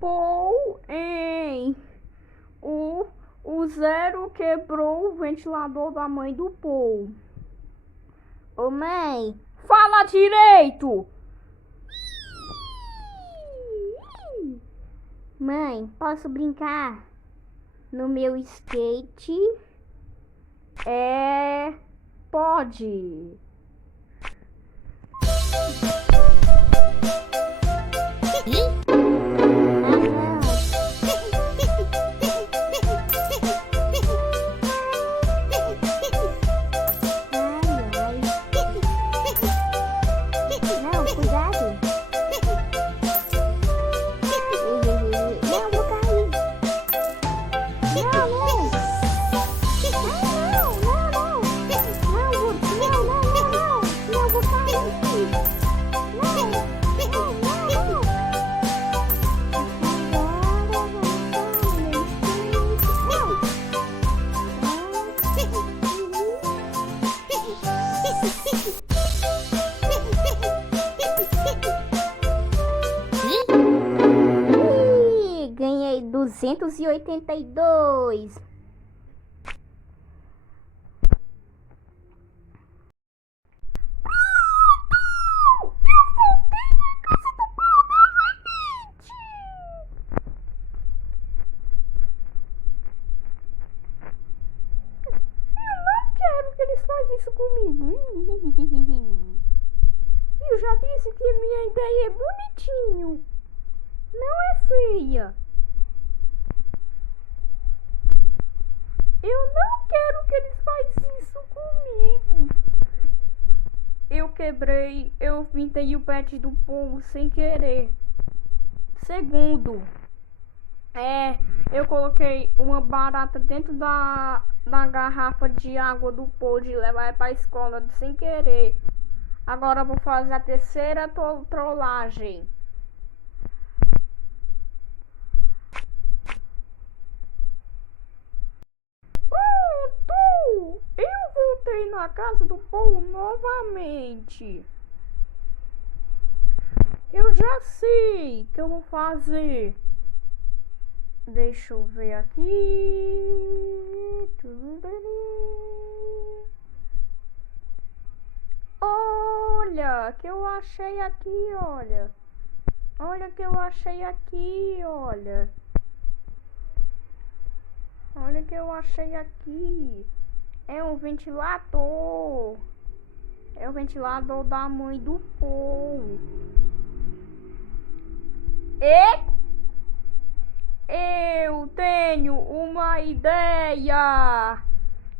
Paul, hein? O Zero quebrou o ventilador da mãe do Paul. Ô mãe, fala direito! Mãe, posso brincar no meu skate? Pode. Não, cuidado. Não, vou cair. Não, não. Não, vou cair. Ganhei 282. Quero que eles façam isso comigo. Eu já disse que minha ideia é bonitinho, não é feia. Eu não quero que eles façam isso comigo. Eu pintei o pet do povo sem querer. Segundo, eu coloquei uma barata dentro da garrafa de água do povo de levar para a escola sem querer. Agora eu vou fazer a terceira trollagem. Pronto! Eu voltei na casa do povo novamente. Eu já sei o que eu vou fazer. Deixa eu ver aqui. Olha, que eu achei aqui, olha. Olha que eu achei aqui, olha. Olha que eu achei aqui. É um ventilador. É o ventilador da mãe do Paul. E eu tenho uma ideia.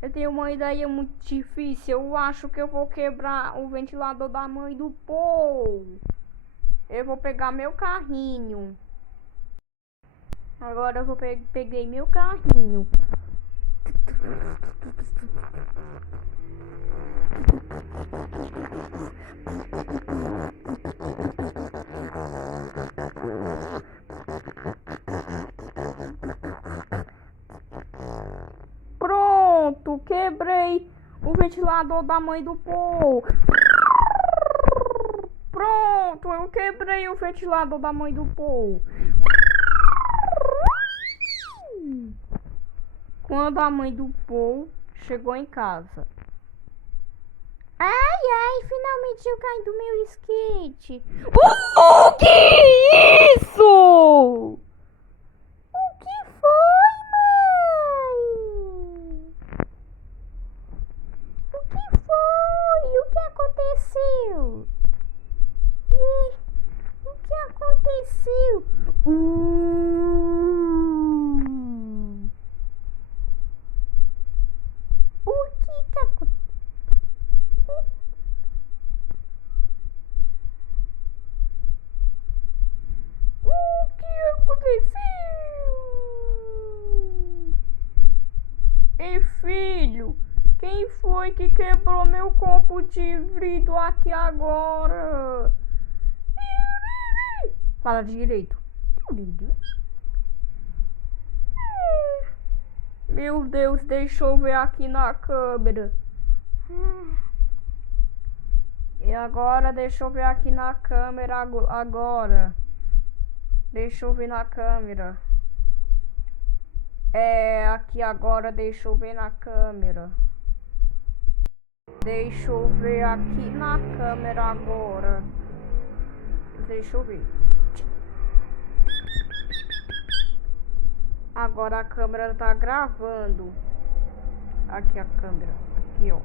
Eu tenho uma ideia muito difícil. Eu acho que eu vou quebrar o ventilador da mãe do Paul. Eu vou pegar meu carrinho. Agora eu vou peguei meu carrinho. Pronto, quebrei o ventilador da mãe do Paul. Pronto, eu quebrei o ventilador da mãe do Paul. Quando a mãe do Paul chegou em casa. Ai, finalmente eu caí do meu skate. Que isso? O que foi, mãe? O que foi? O que aconteceu? O que aconteceu? O que aconteceu? Ei, filho, quem foi que quebrou meu copo de vidro aqui agora? Fala direito. Meu Deus, deixa eu ver aqui na câmera. E agora, deixa eu ver aqui na câmera agora. Deixa eu ver na câmera. Aqui agora, deixa eu ver na câmera. Deixa eu ver aqui na câmera agora. Deixa eu ver. Agora a câmera tá gravando. Aqui a câmera. Aqui, ó.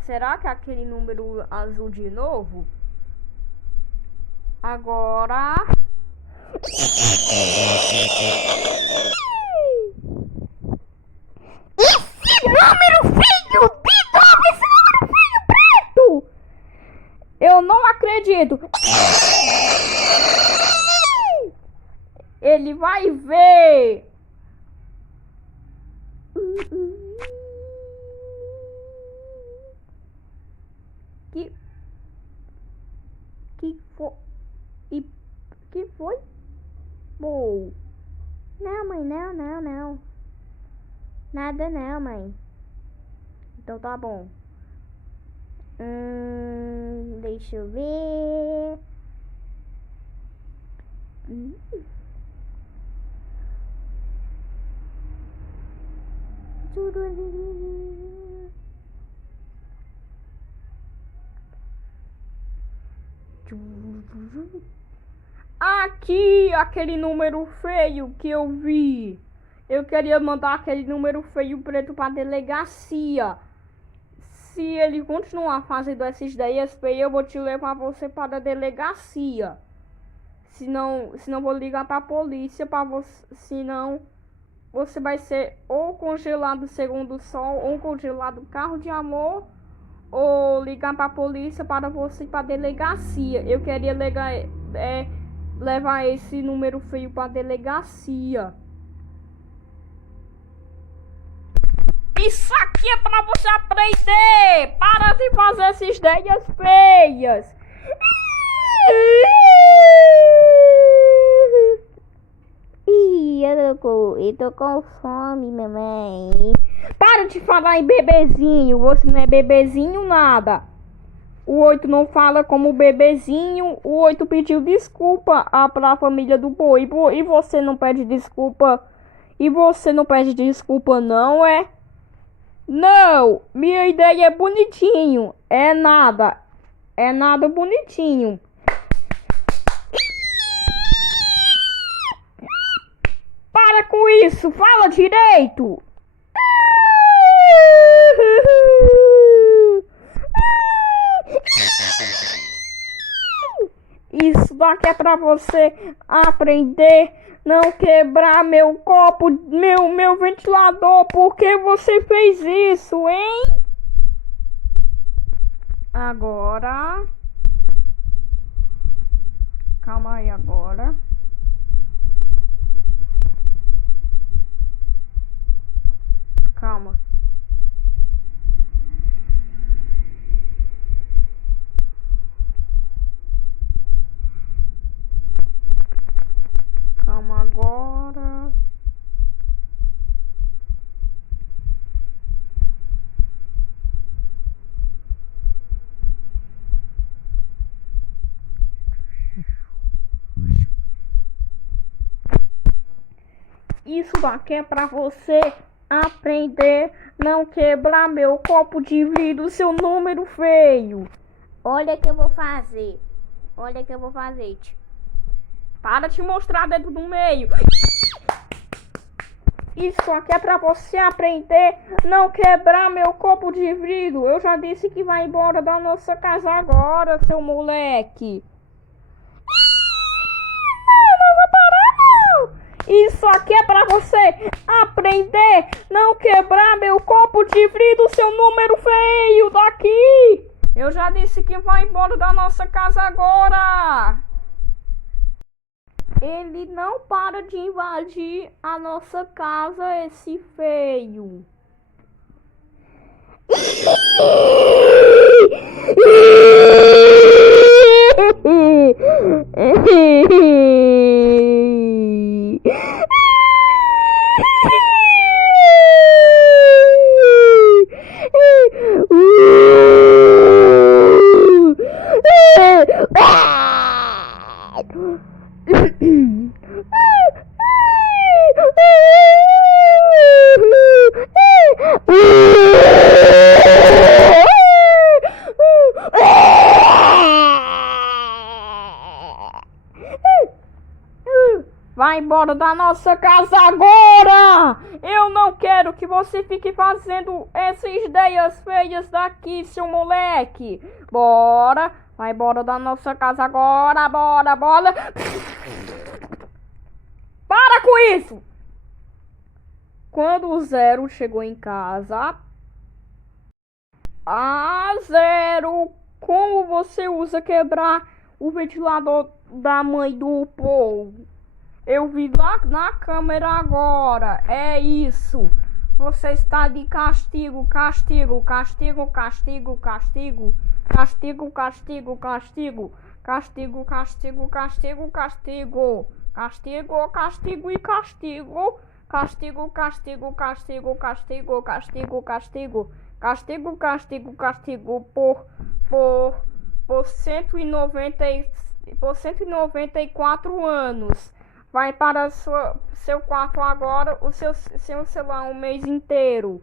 Será que é aquele número azul de novo? Agora. Esse número feio de novo! Esse número feio preto! Eu não acredito! Ele vai ver! Que foi? Bom. Não, mãe, não. Nada não, mãe. Então tá bom. Deixa eu ver. Aqui, aquele número feio que eu vi. Eu queria mandar aquele número feio preto pra delegacia. Se ele continuar fazendo essas ideias feias, eu vou te levar você para a delegacia. Senão vou ligar pra polícia para você. Senão você vai ser ou congelado segundo o sol, ou congelado carro de amor, ou ligar pra polícia para você ir pra delegacia. Eu queria levar esse número feio pra delegacia. Isso aqui é pra você aprender! Para de fazer essas ideias feias! Eu tô com fome, mamãe. Para de falar em bebezinho. Você não é bebezinho nada. O 8 não fala como bebezinho. O 8 pediu desculpa pra família do boi. E você não pede desculpa. E você não pede desculpa, não é? Não, minha ideia é bonitinho. É nada bonitinho. Para com isso, fala direito. Isso daqui é pra você aprender. Não quebrar meu copo, meu ventilador. Por que você fez isso, hein? Agora. Calma aí agora. Calma. Calma agora. Isso daqui é pra você aprender não quebrar meu copo de vidro, seu número feio. Olha que eu vou fazer. Para de mostrar dedo no meio. Isso aqui é pra você aprender não quebrar meu copo de vidro. Eu já disse que vai embora da nossa casa agora, seu moleque. Não vou parar não. Isso aqui é pra você aprender não quebrar meu copo de vidro, seu número feio daqui. Eu já disse que vai embora da nossa casa agora. Ele não para de invadir a nossa casa, esse feio. Vai embora da nossa casa agora! Eu não quero que você fique fazendo essas ideias feias daqui, seu moleque! Bora! Vai embora da nossa casa agora! Bora, bora! Para com isso! Quando o Zero chegou em casa... Zero! Como você usa quebrar o ventilador da mãe do Paul? Eu vi lá na câmera agora. É isso. Você está de castigo, castigo, castigo, castigo, castigo, castigo, castigo, castigo, castigo, castigo, castigo, castigo, castigo, castigo e castigo, castigo, castigo, castigo, castigo, castigo, castigo, castigo, castigo, castigo por 194 anos. Vai para seu quarto agora, o seu celular um mês inteiro.